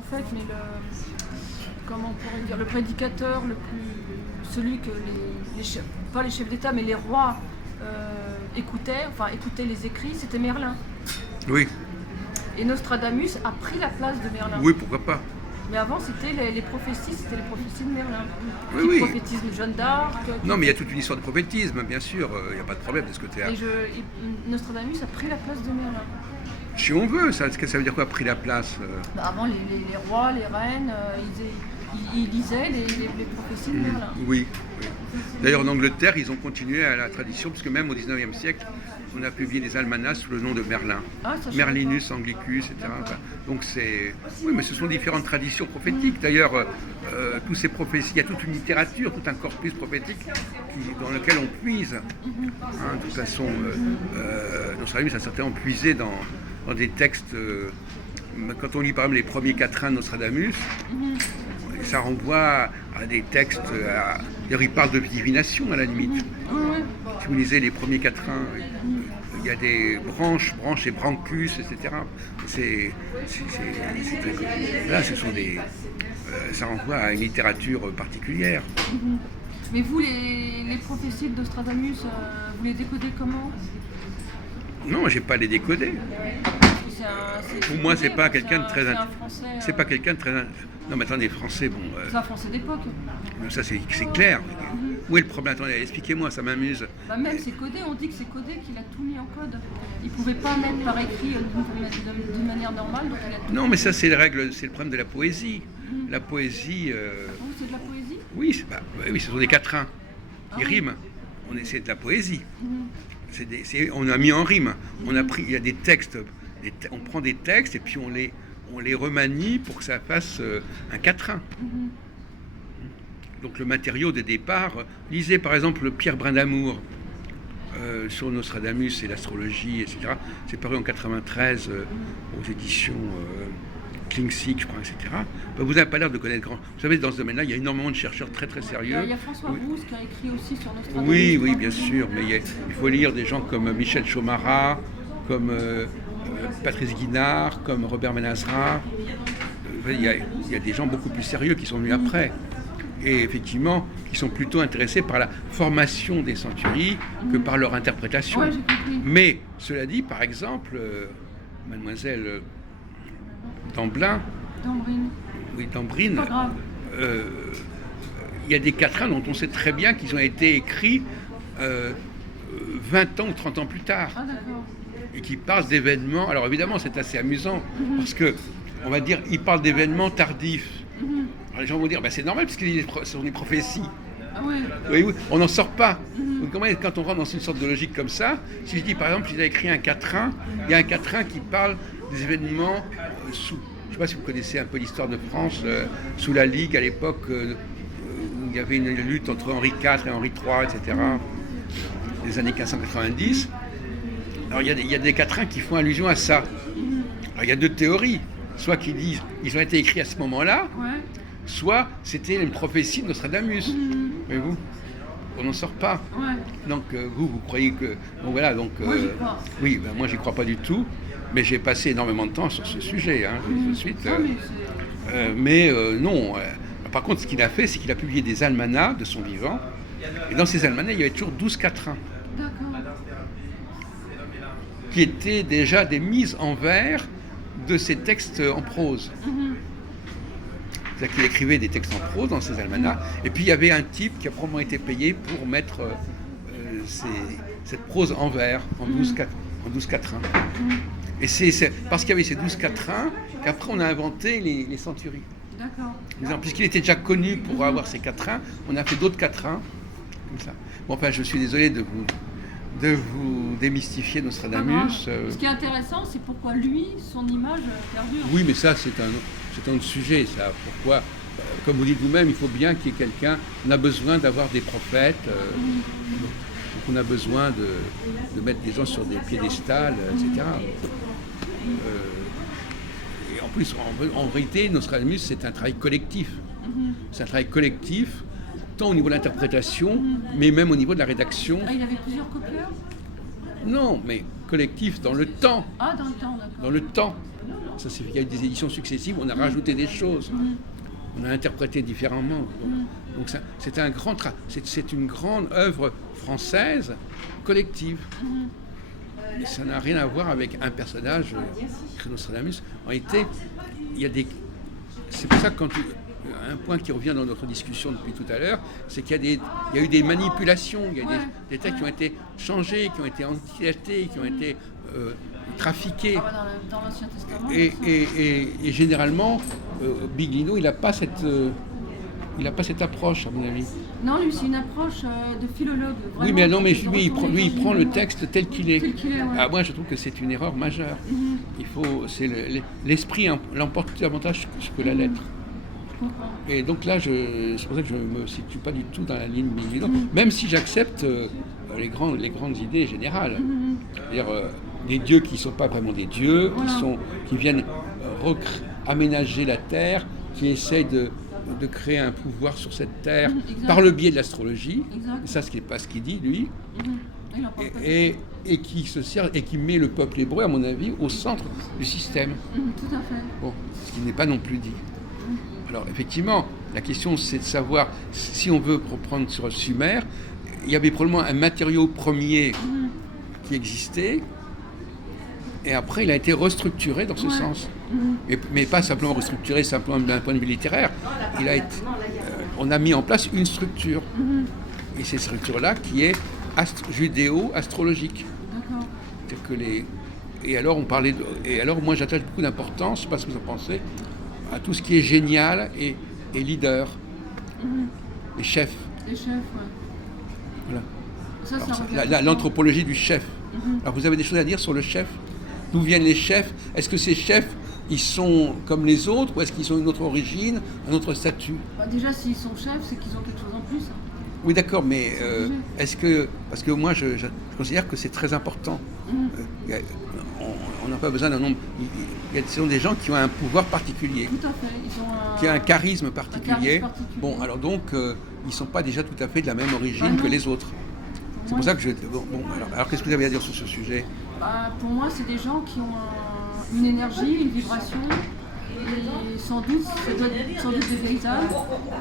prophète, mais comment on pourrait dire, le prédicateur le plus, celui que les chefs, pas les chefs d'État, mais les rois écoutaient les écrits, c'était Merlin. Oui, Et Nostradamus a pris la place de Merlin. oui, pourquoi pas. Mais avant, c'était les prophéties, de Merlin. Oui, Qui oui. prophétise de Jeanne d'Arc. Non, mais il y a toute une histoire de prophétisme, bien sûr, il n'y a pas de problème de ce côté-là. Nostradamus a pris la place de Merlin. Si on veut, ça veut dire quoi, pris la place Avant, les rois, les reines, ils lisaient les prophéties de Merlin. Oui, oui. D'ailleurs, en Angleterre, ils ont continué à la tradition, puisque même au 19e siècle, on a publié des almanachs sous le nom de Merlin. Ah, ça, je Merlinus, Anglicus, etc. Enfin, donc c'est... Oui, mais ce sont différentes traditions prophétiques. D'ailleurs, tous ces prophéties, il y a toute une littérature, tout un corpus prophétique dans lequel on puise. Hein, de toute façon, Nostradamus a certainement puisé dans des textes... quand on lit par exemple les premiers quatrains de Nostradamus, ça renvoie à des textes... D'ailleurs, il parle de divination à la limite. Si vous lisez les premiers quatrains, il y a des branches et branchus, etc. C'est très connu. Là, ce sont des... ça renvoie à une littérature particulière. Mais vous, les prophéties de Nostradamus, vous les décodez comment? Non, j'ai pas les décodés. Pour moi, c'est pas quelqu'un de très... C'est pas quelqu'un de très... Non, mais attendez, français, bon... C'est un français d'époque. Ça, c'est clair. Où est le problème? Attendez, expliquez-moi, ça m'amuse. Bah même c'est codé, on dit que c'est codé, qu'il a tout mis en code. Il pouvait pas mettre par écrit d'une manière normale, donc il a tout. Non, mais ça, c'est le problème de la poésie. La poésie... Oh, c'est de la poésie? Oui, oui, ce sont des quatrains. Ils riment. C'est de la poésie. On a mis en rime. Il y a des textes. On prend des textes et puis on les remanie pour que ça fasse un quatrain. Donc le matériau de départ, lisez par exemple Pierre Brindamour sur Nostradamus et l'astrologie, etc. C'est paru en 93 aux éditions Klingsik, je crois, etc. Vous n'avez pas l'air de connaître grand. Vous savez, dans ce domaine-là, il y a énormément de chercheurs très très sérieux. Il y a François Rousse qui a écrit aussi sur Nostradamus. Oui, bien sûr, mais il faut lire des gens comme Michel Chomara, comme Patrice Guinard, comme Robert Menazra. Il y a des gens beaucoup plus sérieux qui sont venus après. Et effectivement, qui sont plutôt intéressés par la formation des centuries que par leur interprétation. Ouais, j'ai compris. Mais, cela dit, par exemple, mademoiselle Dambrine, Pas grave. il y a des quatrains dont on sait très bien qu'ils ont été écrits 20 ans ou 30 ans plus tard. Ah d'accord. Et qui parlent d'événements. Alors évidemment, c'est assez amusant, parce que, on va dire, ils parlent d'événements tardifs. Alors les gens vont dire, c'est normal, parce que ce sont des prophéties. Ah ouais. Oui, on n'en sort pas. Donc, quand on rentre dans une sorte de logique comme ça, si je dis par exemple, il a écrit un quatrain, il y a un quatrain qui parle des événements sous... Je ne sais pas si vous connaissez un peu l'histoire de France, sous la Ligue, à l'époque où il y avait une lutte entre Henri IV et Henri III, etc., des années 1590. Alors il y a des quatrains qui font allusion à ça. Alors il y a deux théories. Soit qu'ils disent ils ont été écrits à ce moment-là, soit c'était une prophétie de Nostradamus. Mais vous, on n'en sort pas. Ouais. Donc vous croyez que... Donc voilà, donc... Moi, j'y crois. Oui, moi j'y crois pas du tout, mais j'ai passé énormément de temps sur ce sujet. Tout de suite. Non. Par contre, ce qu'il a fait, c'est qu'il a publié des almanachs de son vivant. Et dans ces almanachs, il y avait toujours 12 quatrains. D'accord. Qui étaient déjà des mises en vers de ces textes en prose. C'est-à-dire qu'il écrivait des textes en prose dans ses almanachs, et puis il y avait un type qui a probablement été payé pour mettre cette prose en vers, en 12 quatrains. Et c'est parce qu'il y avait ces 12 quatrains qu'après on a inventé les centuries. D'accord. Puisqu'il était déjà connu pour avoir ces quatrains, on a fait d'autres quatrains, comme ça. Bon, enfin, je suis désolé de vous démystifier Nostradamus. Ce qui est intéressant, c'est pourquoi lui, son image perdure. Oui, mais ça, c'est un autre sujet, ça. Pourquoi, comme vous dites vous-même, il faut bien qu'il y ait quelqu'un. On a besoin d'avoir des prophètes. Donc on a besoin de mettre des gens sur des piédestals, etc. Et en plus, en vérité, Nostradamus, c'est un travail collectif. C'est un travail collectif, tant au niveau de l'interprétation, mais même au niveau de la rédaction. Ah, il avait plusieurs copieurs? Non, mais collectif dans le temps. Ah, dans le temps, d'accord. Dans le temps. Ça s'est fait, il y a eu des éditions successives, on a rajouté des choses, on a interprété différemment. Donc c'est c'est une grande œuvre française collective. Mais ça n'a rien à voir avec un personnage, Nostradamus. En réalité, il y a des. C'est pour ça que un point qui revient dans notre discussion depuis tout à l'heure, c'est qu'il y a eu des manipulations, il y a des textes qui ont été changés, qui ont été antidatés, qui ont été trafiqués. Dans l'Ancien Testament. Et généralement, Biglino, il n'a pas cette approche, à mon avis. Non, lui, c'est une approche de philologue. Oui, mais non, mais lui, il prend le texte tel qu'il est. Tel qu'il est, ouais. Ah, moi, je trouve que c'est une erreur majeure. C'est l'esprit l'emporte davantage que la lettre. Et donc là, c'est pour ça que je ne me situe pas du tout dans la ligne Biglino, même si j'accepte les grandes idées générales. C'est-à-dire des dieux qui ne sont pas vraiment des dieux, qui viennent aménager la terre, qui essayent de créer un pouvoir sur cette terre par le biais de l'astrologie. Et ça, ce n'est pas ce qu'il dit, lui. Et qui se sert et qui met le peuple hébreu, à mon avis, au centre du système. Tout à fait. Bon, ce qui n'est pas non plus dit. Alors, effectivement, la question, c'est de savoir, si on veut reprendre sur Sumer, il y avait probablement un matériau premier qui existait, et après, il a été restructuré dans ce sens. Mais pas simplement restructuré simplement d'un point de vue littéraire. On a mis en place une structure. Et cette structure-là qui est judéo-astrologique. Et alors, moi, j'attache beaucoup d'importance, je ne sais pas ce que vous en pensez, à tout ce qui est génial et leader. Les chefs. Les chefs, ouais. Voilà. Ça, l'anthropologie du chef. Alors, vous avez des choses à dire sur le chef? D'où viennent les chefs? Est-ce que ces chefs, ils sont comme les autres, ou est-ce qu'ils ont une autre origine, un autre statut? Déjà, s'ils sont chefs, c'est qu'ils ont quelque chose en plus. Oui, d'accord, mais est-ce que... Parce que moi, je considère que c'est très important. On n'a pas besoin d'un nombre... Ce sont des gens qui ont un pouvoir particulier. Tout à fait. Qui ont un charisme particulier. Bon, alors donc, ils ne sont pas déjà tout à fait de la même origine que les autres. C'est pour ça que je... alors qu'est-ce que vous avez à dire sur ce sujet? Pour moi, c'est des gens qui ont une énergie, une vibration, et sans doute des paysages,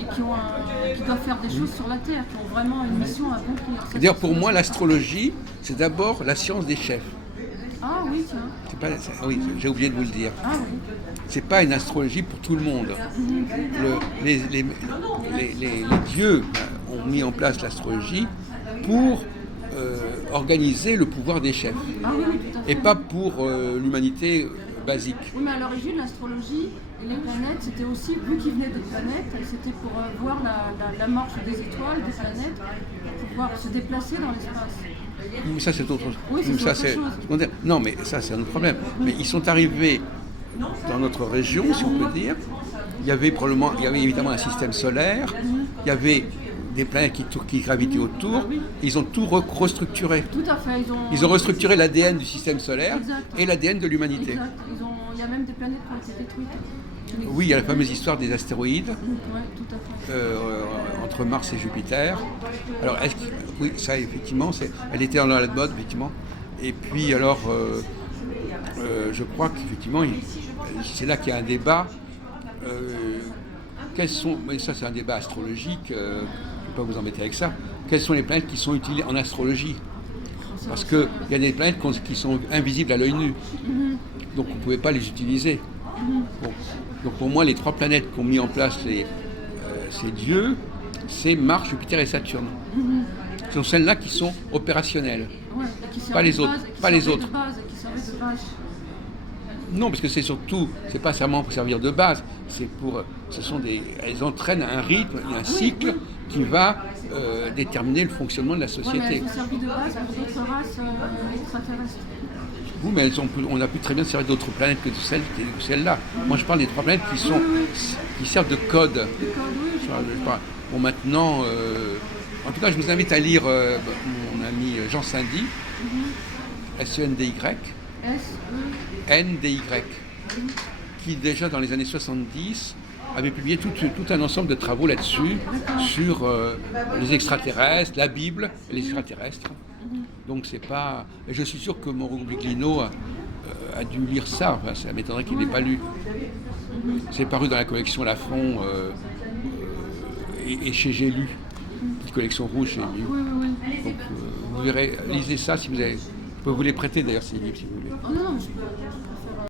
et qui doivent faire des choses sur la Terre, qui ont vraiment une mission à accomplir. D'ailleurs, pour moi, l'astrologie, c'est d'abord la science des chefs. Ah oui, tiens. Oui, j'ai oublié de vous le dire. Ah oui. C'est pas une astrologie pour tout le monde. Les dieux ont mis en place l'astrologie pour organiser le pouvoir des chefs. Ah oui, tout à fait. Et pas pour l'humanité basique. Oui, mais à l'origine, l'astrologie et les planètes, c'était aussi, vu qu'ils venaient des planètes, c'était pour voir la marche des étoiles, des planètes, pour pouvoir se déplacer dans l'espace. Mais ça, c'est autre chose. Oui, c'est autre chose. Non, mais ça, c'est un autre problème. Mais ils sont arrivés dans notre région, si on peut dire. Il y avait évidemment un système solaire. Il y avait des planètes qui gravitaient autour. Ils ont tout restructuré. Tout à fait. Ils ont restructuré l'ADN du système solaire et l'ADN de l'humanité. Exact. Il y a même des planètes qui ont été détruites. Oui, il y a la fameuse histoire des astéroïdes. Oui, tout à fait. Entre Mars et Jupiter. Alors, oui, ça, effectivement, elle était dans la mode, effectivement. Et puis, alors, je crois qu'effectivement, c'est là qu'il y a un débat. Mais ça, c'est un débat astrologique. Je ne vais pas vous embêter avec ça. Quelles sont les planètes qui sont utilisées en astrologie? Parce qu'il y a des planètes qui sont invisibles à l'œil nu. Donc, on ne pouvait pas les utiliser. Bon. Donc, pour moi, les 3 planètes qu'ont mis en place ces dieux, c'est Mars, Jupiter et Saturne. Ce sont celles-là qui sont opérationnelles. Ouais, pas les autres. Pas les autres. De base. Non, parce que c'est pas seulement pour servir de base. Elles entraînent un rythme, un cycle qui va déterminer le fonctionnement de la société. Ouais, mais elles ont servi de base pour d'autres races extraterrestres. Oui, mais on a pu très bien servir d'autres planètes que celles-là. Moi, je parle des 3 planètes qui servent de code. Bon, maintenant, en tout cas, je vous invite à lire mon ami Jean Saindy, S-E-N-D-Y, N-D-Y, qui déjà dans les années 70 avait publié tout un ensemble de travaux là-dessus, sur les extraterrestres, la Bible et les extraterrestres. Donc c'est pas... Et je suis sûr que Mauro Biglino a dû lire ça. Enfin, ça m'étonnerait qu'il n'ait pas lu. C'est paru dans la collection Lafon et chez J'ai lu, petite collection rouge chez J'ai lu. Oui, oui, oui. Donc vous verrez, lisez ça si vous avez. Je peux vous les prêter d'ailleurs ces livres si vous voulez. Oh non, non, je peux